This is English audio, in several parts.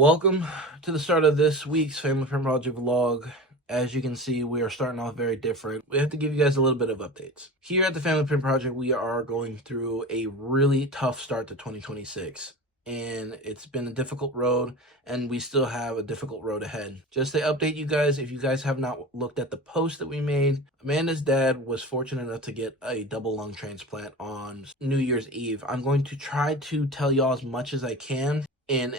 Welcome to the start of this week's Family Friend Project vlog. As you can see, we are starting off very different. We have to give you guys a little bit of updates. Here at the Family Friend Project, we are going through a really tough start to 2026. And it's been a difficult road, and we still have a difficult road ahead. Just to update you guys, if you guys have not looked at the post that we made, Amanda's dad was fortunate enough to get a double lung transplant on New Year's Eve. I'm going to try to tell y'all as much as I can in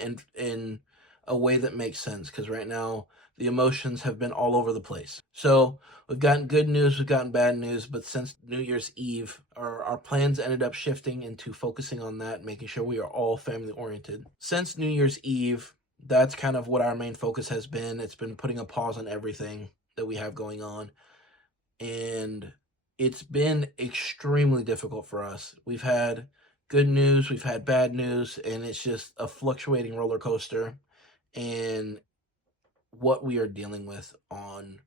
a way that makes sense, because right now the emotions have been all over the place. So we've gotten good news, we've gotten bad news, but since New Year's Eve, our plans ended up shifting into focusing on that, making sure we are all family oriented. Since New Year's Eve, that's kind of what our main focus has been. It's been putting a pause on everything that we have going on, and it's been extremely difficult for us. We've had good news, we've had bad news, and it's just a fluctuating roller coaster. And what we are dealing with on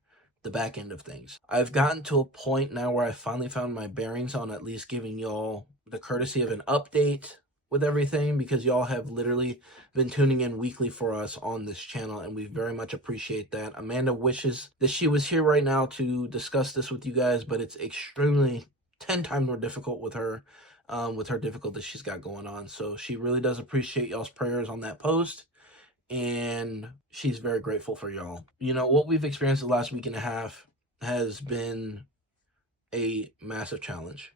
the back end of things. I've gotten to a point now where I finally found my bearings on at least giving y'all the courtesy of an update with everything, because y'all have literally been tuning in weekly for us on this channel, and we very much appreciate that. Amanda wishes that she was here right now to discuss this with you guys, but it's extremely 10 times more difficult with her difficulties she's got going on. So she really does appreciate y'all's prayers on that post, and she's very grateful for y'all. You know, what we've experienced the last week and a half has been a massive challenge.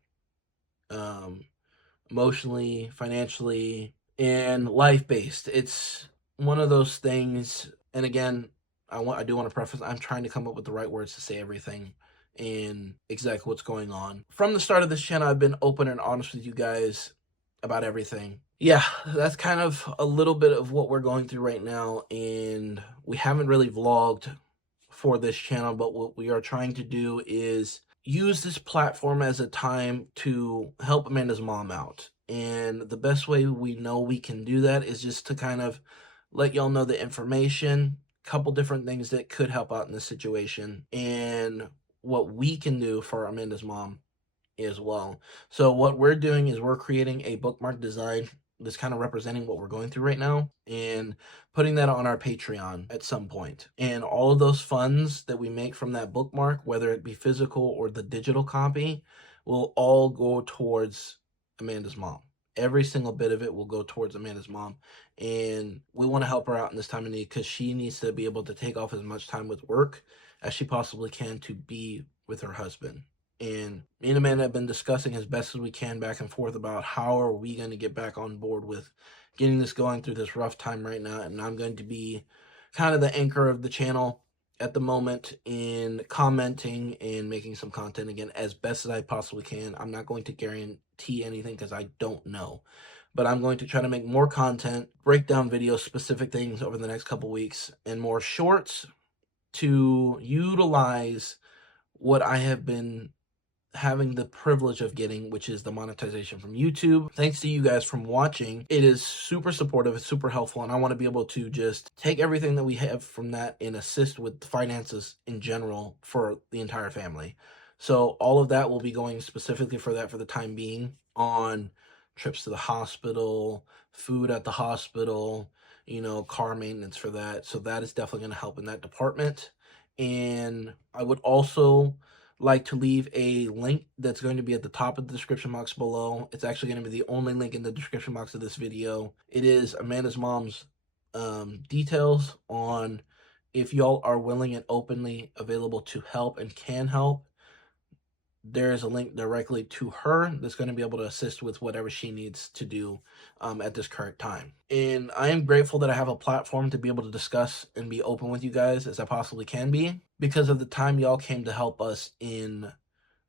Emotionally, financially, and life-based. It's one of those things, and again, I do want to preface, I'm trying to come up with the right words to say everything and exactly what's going on. From the start of this channel, I've been open and honest with you guys about everything. Yeah, that's kind of a little bit of what we're going through right now, and we haven't really vlogged for this channel, but what we are trying to do is use this platform as a time to help Amanda's mom out. And the best way we know we can do that is just to kind of let y'all know the information, couple different things that could help out in this situation, and what we can do for Amanda's mom as well. So what we're doing is we're creating a bookmark design that's kind of representing what we're going through right now, and putting that on our Patreon at some point. And all of those funds that we make from that bookmark, whether it be physical or the digital copy, will all go towards Amanda's mom. Every single bit of it will go towards Amanda's mom. And we want to help her out in this time of need, because she needs to be able to take off as much time with work as she possibly can to be with her husband. And me and Amanda have been discussing as best as we can back and forth about how are we going to get back on board with getting this going through this rough time right now. And I'm going to be kind of the anchor of the channel at the moment in commenting and making some content again as best as I possibly can. I'm not going to guarantee anything because I don't know, but I'm going to try to make more content, break down videos, specific things over the next couple weeks, and more shorts to utilize what I have been having the privilege of getting, which is the monetization from YouTube. Thanks to you guys from watching. It is super supportive, it's super helpful, and I want to be able to just take everything that we have from that and assist with finances in general for the entire family. So all of that will be going specifically for that for the time being, on trips to the hospital, food at the hospital, you know, car maintenance for that. So that is definitely going to help in that department. And I would also like to leave a link that's going to be at the top of the description box below. It's actually going to be the only link in the description box of this video. It is Amanda's mom's details on if y'all are willing and openly available to help and can help. There is a link directly to her that's going to be able to assist with whatever she needs to do at this current time. And I am grateful that I have a platform to be able to discuss and be open with you guys as I possibly can be, because of the time y'all came to help us in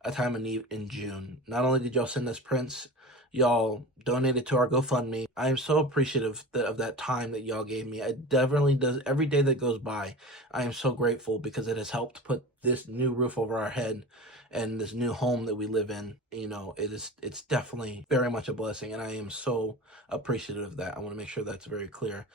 a time of need in June. Not only did y'all send us prints, y'all donated to our GoFundMe. I am so appreciative of that time that y'all gave me. It definitely does. Every day that goes by, I am so grateful, because it has helped put this new roof over our head and this new home that we live in. You know, it's definitely very much a blessing, and I am so appreciative of that. I want to make sure that's very clear.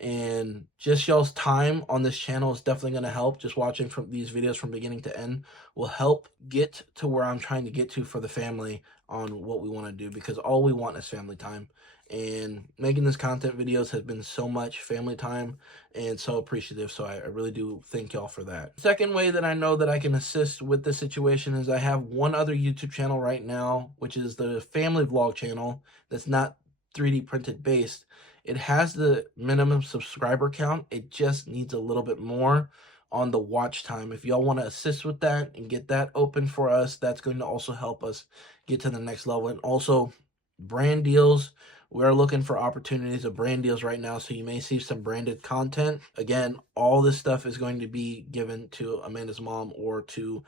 And just y'all's time on this channel is definitely going to help. Just watching from these videos from beginning to end will help get to where I'm trying to get to for the family on what we want to do, because all we want is family time. And making this content videos has been so much family time and so appreciative. So I really do thank y'all for that. Second way that I know that I can assist with this situation is I have one other YouTube channel right now, which is the family vlog channel that's not 3D printed based. It has the minimum subscriber count. It just needs a little bit more on the watch time. If y'all want to assist with that and get that open for us, that's going to also help us get to the next level. And also brand deals. We are looking for opportunities of brand deals right now, so you may see some branded content. Again, all this stuff is going to be given to Amanda's mom or to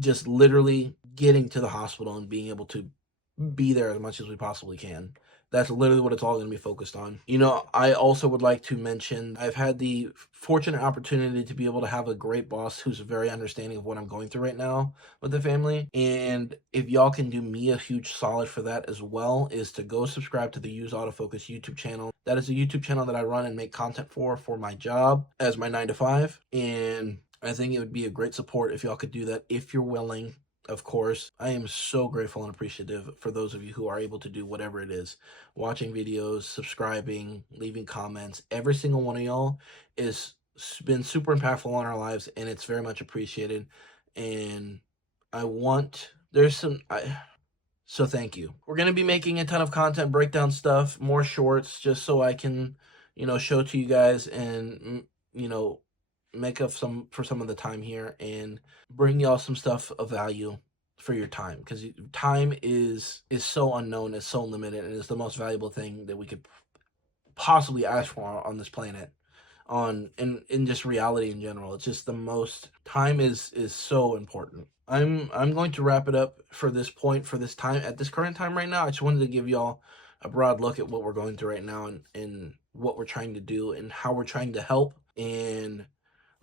just literally getting to the hospital and being able to be there as much as we possibly can. That's literally what it's all going to be focused on. You know, I also would like to mention I've had the fortunate opportunity to be able to have a great boss who's very understanding of what I'm going through right now with the family. And if y'all can do me a huge solid for that as well, is to go subscribe to the Use Autofocus YouTube channel. That is a YouTube channel that I run and make content for my job as my 9 to 5. And I think it would be a great support if y'all could do that if you're willing. Of course, I am so grateful and appreciative for those of you who are able to do whatever it is. Watching videos, subscribing, leaving comments. Every single one of y'all is been super impactful on our lives, and it's very much appreciated. And so thank you. We're going to be making a ton of content breakdown stuff, more shorts, just so I can, show to you guys and, make up some of the time here and bring y'all some stuff of value for your time, because time is so unknown, it's so limited, and it's the most valuable thing that we could possibly ask for on this planet, in just reality in general. It's just the most time is so important. I'm going to wrap it up for this point, for this time, at this current time right now. I just wanted to give y'all a broad look at what we're going through right now and what we're trying to do and how we're trying to help, and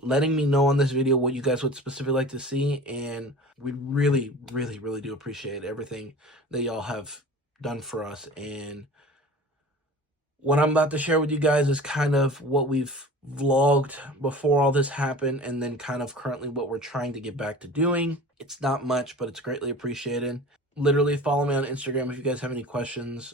letting me know on this video what you guys would specifically like to see. And we really, really, really do appreciate everything that y'all have done for us. And what I'm about to share with you guys is kind of what we've vlogged before all this happened, and then kind of currently what we're trying to get back to doing. It's not much, but it's greatly appreciated. Literally follow me on Instagram if you guys have any questions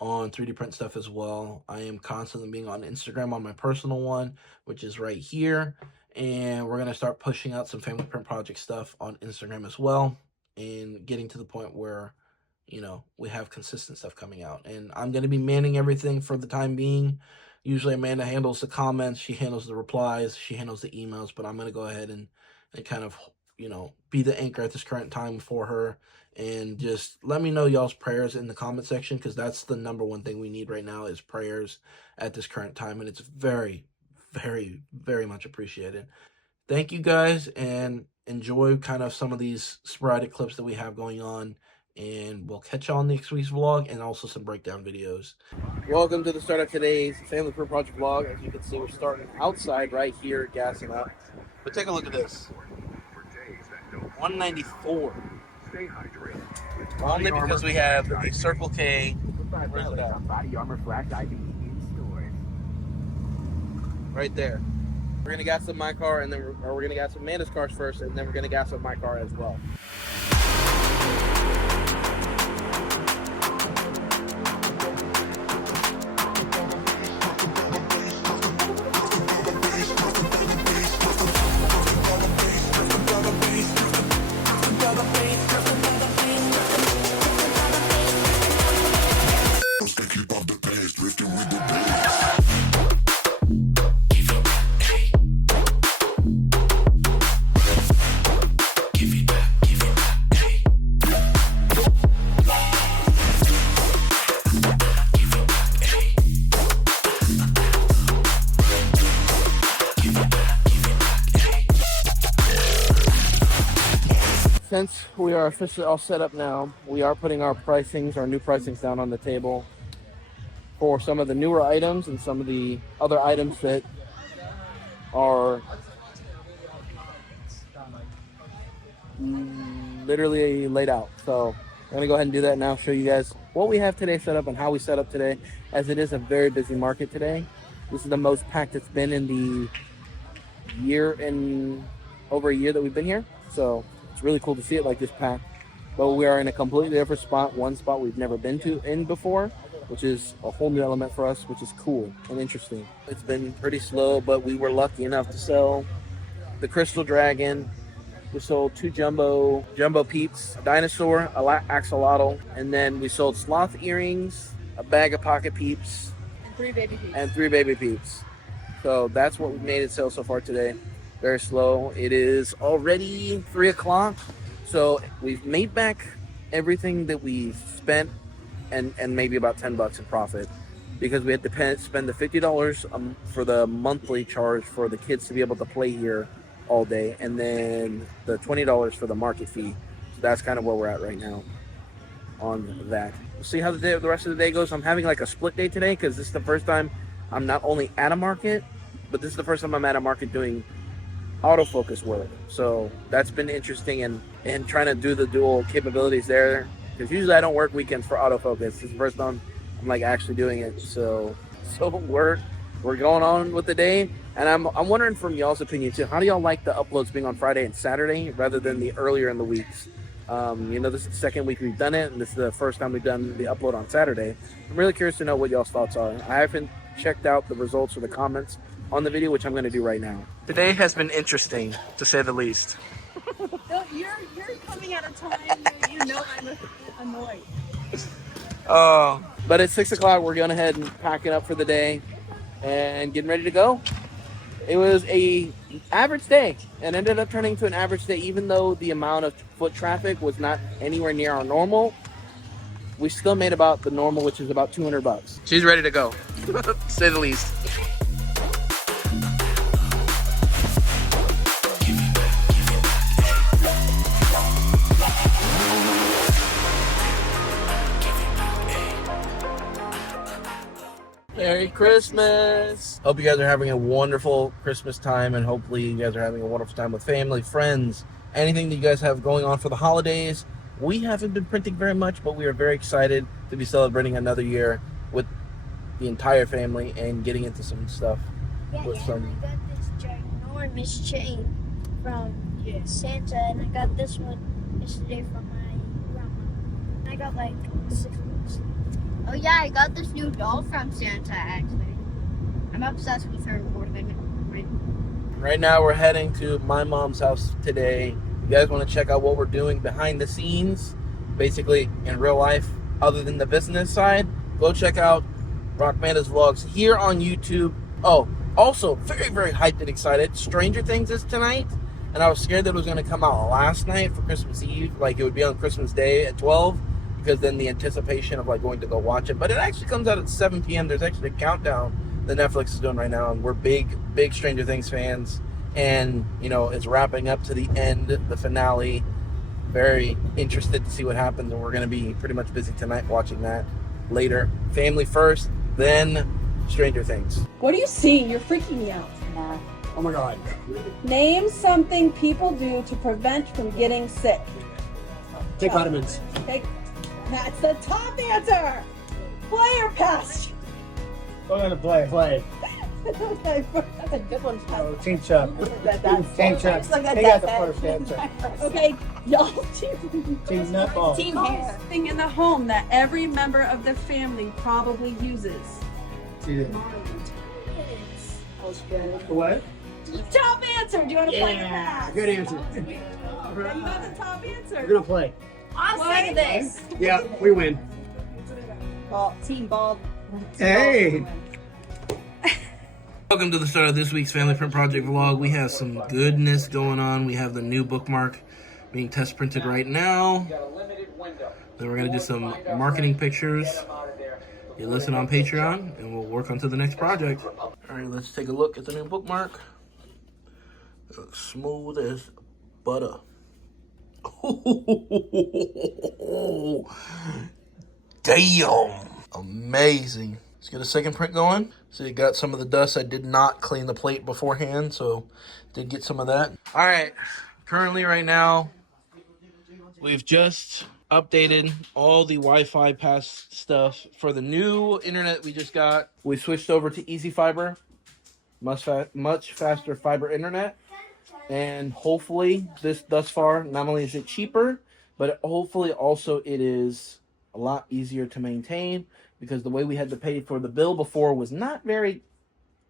on 3D print stuff as well. I am constantly being on Instagram on my personal one, which is right here. And we're going to start pushing out some family print project stuff on Instagram as well, and getting to the point where, we have consistent stuff coming out. And I'm going to be manning everything for the time being. Usually Amanda handles the comments, she handles the replies, she handles the emails, but I'm going to go ahead and kind of, be the anchor at this current time for her. And just let me know y'all's prayers in the comment section, because that's the number one thing we need right now is prayers at this current time. And it's very, very, very much appreciated. Thank you guys, and enjoy kind of some of these sporadic clips that we have going on. And we'll catch y'all on next week's vlog, and also some breakdown videos. Welcome to the start of today's Family Print Project vlog. As you can see, we're starting outside right here, gassing up. But take a look at this. 194. Stay hydrated. Only because we have a Circle K. Where's it at? Body Armor Flash ID in stores. Right there. We're gonna gas up my car, and then we're gonna gas up Amanda's cars first, and then we're gonna gas up my car as well. Since we are officially all set up now, we are putting our new pricings down on the table for some of the newer items and some of the other items that are literally laid out. So I'm gonna go ahead and do that now, show you guys what we have today set up and how we set up today, as it is a very busy market today. This is the most packed it's been in the over a year that we've been here. So it's really cool to see it like this packed. But we are in a completely different spot, one spot we've never been in before. which is a whole new element for us, which is cool and interesting. It's been pretty slow, but we were lucky enough to sell the Crystal Dragon. We sold 2 jumbo peeps, a dinosaur, a axolotl, and then we sold sloth earrings, a bag of pocket peeps, and 3 baby peeps. So that's what we've made it sell so far today. Very slow. It is already 3 o'clock. So we've made back everything that we spent and maybe about $10 in profit, because we had to spend the $50 for the monthly charge for the kids to be able to play here all day, and then the $20 for the market fee. So that's kind of where we're at right now on that. We'll see how the rest of the day goes. I'm having like a split day today because this is the first time I'm not only at a market, but this is the first time I'm at a market doing autofocus work. So that's been interesting, and trying to do the dual capabilities there, because usually I don't work weekends for autofocus. This is the first time I'm like actually doing it. So we're going on with the day, and I'm wondering from y'all's opinion too. How do y'all like the uploads being on Friday and Saturday rather than the earlier in the weeks? This is the second week we've done it, and this is the first time we've done the upload on Saturday. I'm really curious to know what y'all's thoughts are. I haven't checked out the results or the comments on the video, which I'm going to do right now. Today has been interesting, to say the least. No, you're coming at a time where you know I'm annoyed. But it's 6 o'clock. We're going ahead and packing up for the day and getting ready to go. It was a average day and ended up turning to an average day, even though the amount of foot traffic was not anywhere near our normal. We still made about the normal, which is about $200. She's ready to go, to say the least. Merry Christmas! Hope you guys are having a wonderful Christmas time, and hopefully you guys are having a wonderful time with family, friends, anything that you guys have going on for the holidays. We haven't been printing very much, but we are very excited to be celebrating another year with the entire family and getting into some stuff. Yeah, with some... I got this ginormous chain from Santa, and I got this one yesterday from my grandma. And I got like 6 weeks. Oh yeah, I got this new doll from Santa, actually. I'm obsessed with her more than Right now we're heading to my mom's house today. You guys want to check out what we're doing behind the scenes, basically in real life, other than the business side, go check out Rockmanda's vlogs here on YouTube. Oh, also very, very hyped and excited. Stranger Things is tonight, and I was scared that it was going to come out last night for Christmas Eve, like it would be on Christmas Day at 12. Because then the anticipation of like going to go watch it. But it actually comes out at 7 p.m. There's actually a countdown that Netflix is doing right now, and we're big Stranger Things fans. And it's wrapping up to the end, the finale. Very interested to see what happens, and we're going to be pretty much busy tonight watching that. Later, family first, then Stranger Things. What are you seeing? You're freaking me out. Oh my God. Name something people do to prevent from getting sick. Take vitamins. That's the top answer. Play or pass? We're gonna play. Okay, that's a good one. Oh, team chop. Team chop. They got the first answer. Okay, y'all. Team nutball. Team hair. Thing in the home that every member of the family probably uses. See it. What? Top answer. Do you want to play or Yeah, pass? good answer. You got the top answer. We're gonna play. I'll say this. Yeah, we win. Team bald. Hey. Welcome to the start of this week's Family Print Project vlog. We have some goodness going on. We have the new bookmark being test printed right now. Then we're going to do some marketing pictures. You listen on Patreon, and we'll work on to the next project. All right, let's take a look at the new bookmark. Smooth as butter. Damn. Amazing. Let's get a second print going. So you got some of the dust. I did not clean the plate beforehand, so did get some of that. All right, currently right now, we've just updated all the Wi-Fi pass stuff for the new internet we just got. We switched over to Easy Fiber, much faster fiber internet. And hopefully this thus far, not only is it cheaper, but hopefully also it is a lot easier to maintain. because the way we had to pay for the bill before was not very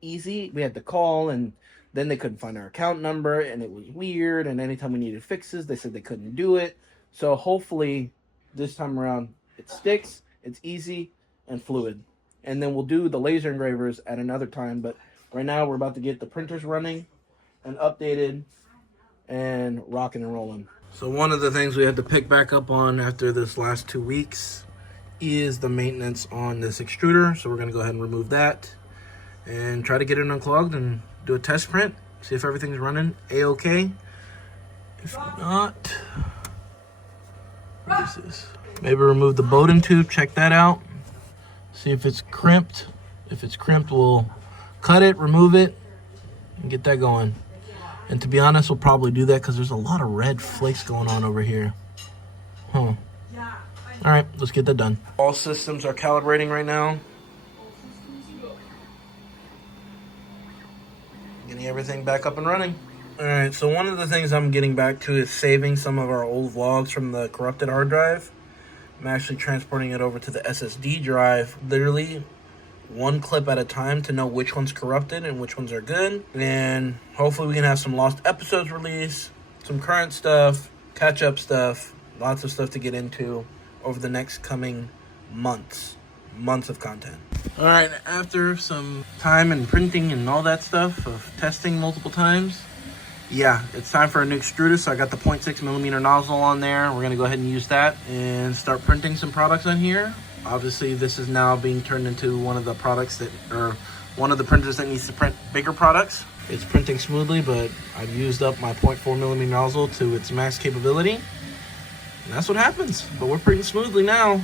easy. We had to call, and then they couldn't find our account number, and it was weird. And anytime we needed fixes, they said they couldn't do it. So hopefully this time around it sticks, it's easy and fluid. And then we'll do the laser engravers at another time. But right now we're about to get the printers running and updated and rocking and rolling. So one of the things we had to pick back up on after this last 2 weeks is the maintenance on this extruder. So we're going to go ahead and remove that and try to get it unclogged and do a test print, see if everything's running a-okay. If not, what is this? Maybe remove the Bowden tube, check that out, see if it's crimped. If it's crimped, we'll cut it, remove it, and get that going. And to be honest, we'll probably do that because there's a lot of red flakes going on over here. All right, let's get that done. All systems are calibrating right now. Getting everything back up and running. All right, so one of the things I'm getting back to is saving some of our old vlogs from the corrupted hard drive. I'm actually transporting it over to the SSD drive, literally one clip at a time to know which one's corrupted and which ones are good. And hopefully we can have some lost episodes released, some current stuff, catch-up stuff, lots of stuff to get into over the next coming months of content. All right, after some time and printing and all that stuff of testing multiple times, yeah, it's time for a new extruder. So I got the 0.6mm nozzle on there. We're gonna go ahead and use that and start printing some products on here. Obviously, this is now being turned into one of the products that, or one of the printers that needs to print bigger products. It's printing smoothly, but I've used up my 0.4mm nozzle to its max capability. And that's what happens, but we're printing smoothly now.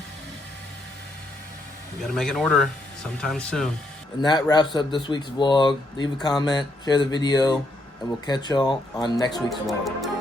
We gotta make an order sometime soon. And that wraps up this week's vlog. Leave a comment, share the video, and we'll catch y'all on next week's vlog.